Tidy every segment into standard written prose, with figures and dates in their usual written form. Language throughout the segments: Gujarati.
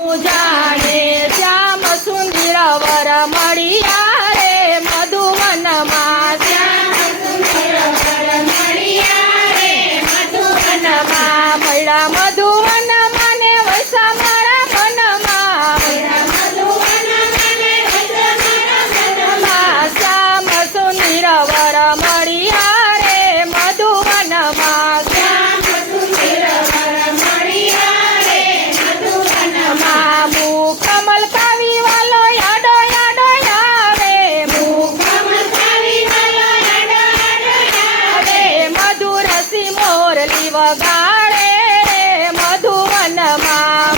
જાણે શ્યામ સુંદર વર મળ્યા રે મધુવનમાં શ્યામ સુંદર વર મળ્યા રે મધુવનમાં મળ્યા મધુવન મને વૈસા મારા મનમાં શ્યામ સુંદર વર મળ્યા રે મધુવનમાં કમલ કાવી વાલો યાડો યાડો આવે મધુરસી મોરલી વગાડે રે મધુવનમાં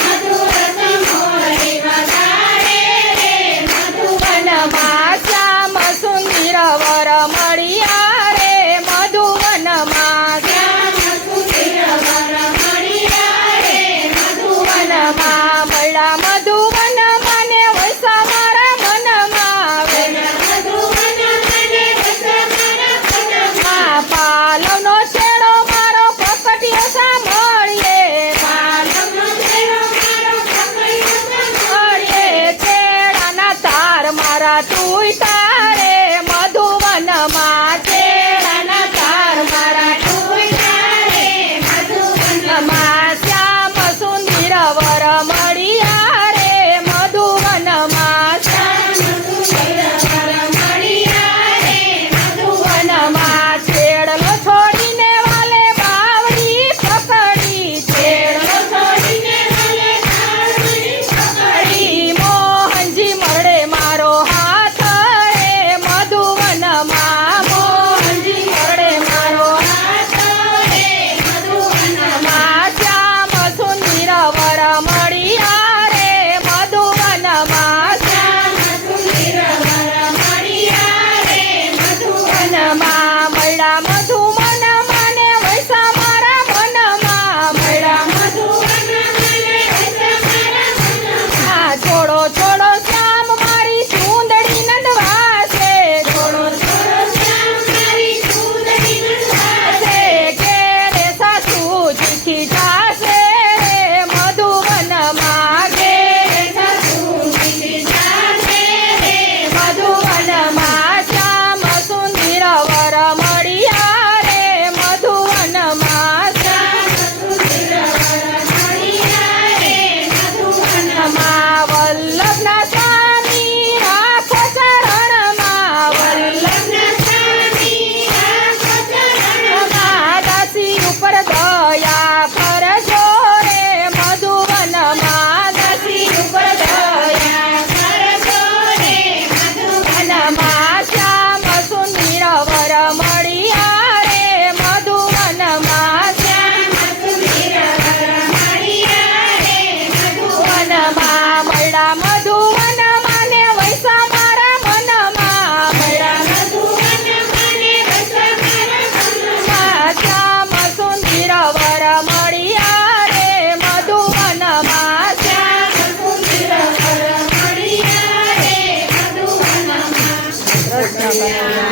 શ્યામ સુંદર વર મળ્યા રે મધુવનમાં મળ્યા મધુવન મને વૈસા મારા મનમાં પાલવનો છેડો મારો પકડ્યો સાંભળીએ છેડાના તાર મારા તૂટા